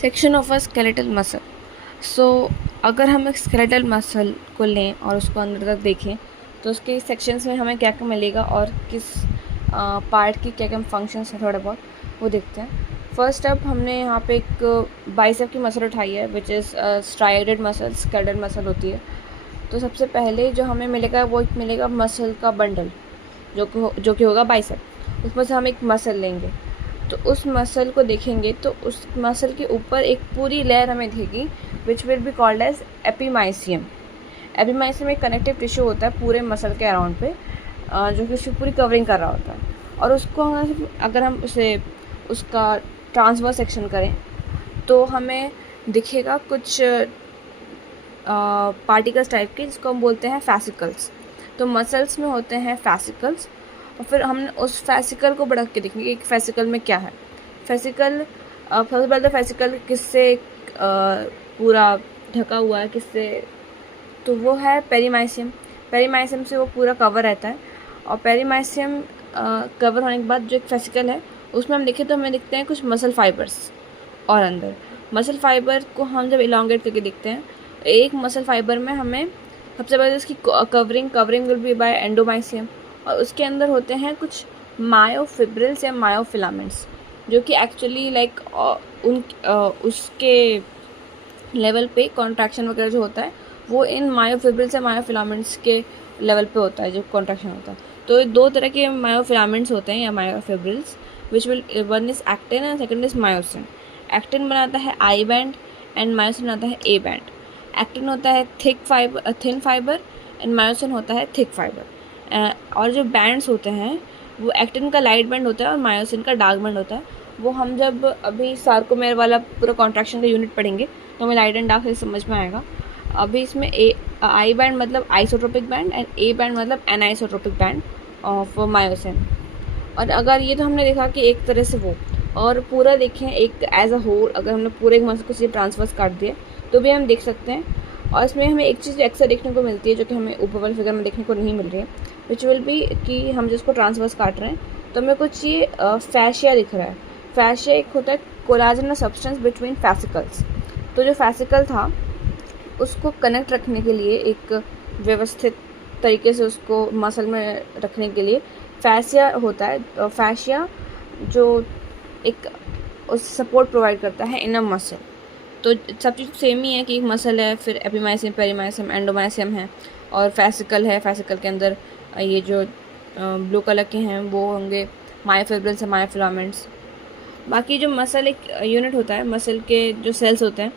Section of a skeletal muscle. So अगर हम एक स्केलेटल मसल को लें और उसको अंदर तक देखें तो उसके सेक्शंस में हमें क्या क्या मिलेगा और किस पार्ट की क्या क्या फंक्शंस हैं थोड़ा बहुत वो देखते हैं। फर्स्ट अप हमने यहाँ पे एक बाइसेप की मसल उठाई है which is striated muscle, skeletal muscle होती है। तो सबसे पहले जो हमें मिलेगा वो एक मिलेगा मसल का बंडल जो कि होगा बाइसेप। उसमें से हम एक मसल लेंगे तो उस मसल को देखेंगे तो उस मसल के ऊपर एक पूरी लेयर हमें दिखेगी which will be called as epimysium. Epimysium एक कनेक्टिव टिश्यू होता है पूरे मसल के अराउंड पे जो कि उसकी पूरी कवरिंग कर रहा होता है। और उसको अगर हम उसे उसका ट्रांसवर्स सेक्शन करें तो हमें दिखेगा कुछ पार्टिकल्स टाइप के जिसको हम बोलते हैं फैसिकल्स। तो मसल्स में होते हैं फैसिकल्स और फिर हम उस फैसिकल को बढ़ा के देखेंगे कि फैसिकल में क्या है। फैसिकल सबसे पहले तो फैसिकल किससे पूरा ढका हुआ है, किससे, तो वो है पेरीमाइसियम। पेरीमाइसियम से वो पूरा कवर रहता है और पेरीमाइसियम कवर होने के बाद जो एक फैसिकल है उसमें हम देखें तो हमें दिखते हैं कुछ मसल फाइबर्स। और अंदर मसल फाइबर को हम जब इलांगेट करके देखते हैं एक मसल फाइबर में हमें सबसे पहले उसकी covering will be by endomysium और उसके अंदर होते हैं कुछ मायोफिब्रिल्स या मायोफिलामेंट्स जो कि एक्चुअली लाइक उसके लेवल पे कॉन्ट्रैक्शन वगैरह जो होता है वो इन मायोफिब्रिल्स या मायोफिलामेंट्स के लेवल पे होता है जो कॉन्ट्रैक्शन होता है। तो दो तरह के मायोफिलामेंट्स होते हैं या myofibrils which will one is actin and second is myosin. Actin बनाता है आई बैंड एंड मायोसिन बनाता है ए बैंड। एक्टिन होता है थिन फाइबर एंड मायोसिन होता है थिक फाइबर। और जो बैंड्स होते हैं वो एक्टिन का लाइट बैंड होता है और मायोसिन का डार्क बैंड होता है। वो हम जब अभी सार्कोमेर वाला पूरा कॉन्ट्रैक्शन का यूनिट पढ़ेंगे तो हमें लाइट एंड डार्क से समझ में आएगा। अभी इसमें आई बैंड मतलब isotropic band and A band मतलब एनाइसोट्रोपिक बैंड ऑफ मायोसिन। और अगर ये तो हमने देखा कि एक तरह से वो और पूरा देखें एक एज अ होल अगर हमने पूरे एक मसल को सिर्फ ट्रांसफर्स काट दिए तो भी हम देख सकते हैं। और इसमें हमें एक चीज़ एक्स्ट्रा देखने को मिलती है जो कि हमें ऊपर वाले फिगर में देखने को नहीं मिल रही है विच विल बी कि हम जिसको ट्रांसफर्स काट रहे हैं तो हमें कुछ ये फैशिया दिख रहा है। फैशिया एक होता है कोलाजनस सब्सटेंस बिटवीन फैसिकल्स। तो जो फैसिकल था उसको कनेक्ट रखने के लिए एक व्यवस्थित तरीके से उसको मसल में रखने के लिए फैशिया होता है। फैशिया जो एक उस सपोर्ट प्रोवाइड करता है इन अ मसल। तो सब चीज़ सेम ही है कि एक मसल है फिर एपीमाइसियम, पेरीमाइसियम, एंडोमाइसियम है और फैसिकल है। फैसिकल के अंदर ये जो ब्लू कलर के हैं वो होंगे मायोफिब्रिल्स या मायोफिलामेंट्स। बाकी जो मसल एक यूनिट होता है, मसल के जो सेल्स होते हैं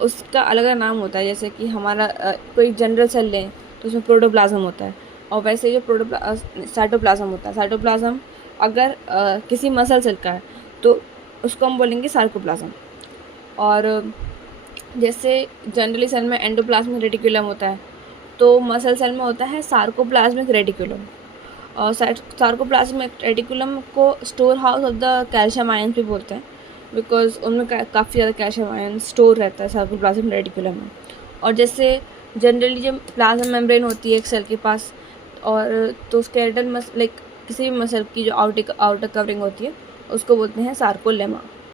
उसका अलग अलग नाम होता है। जैसे कि हमारा कोई जनरल सेल लें तो उसमें प्रोटोप्लाज्म होता है और वैसे जो साइटोप्लाज्म होता है। साइटोप्लाज्म अगर किसी मसल सेल का है तो उसको हम बोलेंगे सार्कोप्लाज्म। और जैसे जनरली सेल में एंडोप्लाज्मिक रेटिकुलम होता है तो मसल सेल में होता है सार्कोप्लाज्मिक रेटिकुलम। और सार्कोप्लाज्मिक रेटिकुलम को store house of the calcium ion भी बोलते हैं बिकॉज उनमें काफ़ी ज़्यादा कैल्शियम आयन स्टोर रहता है सार्कोप्लाज्मिक रेटिकुलम में। और जैसे जनरली जो प्लाज्मा मेम्ब्रेन होती है एक सेल के पास और तो स्केलेटल किसी भी मसल की जो आउटर कवरिंग होती है उसको बोलते हैं सार्कोलेमा।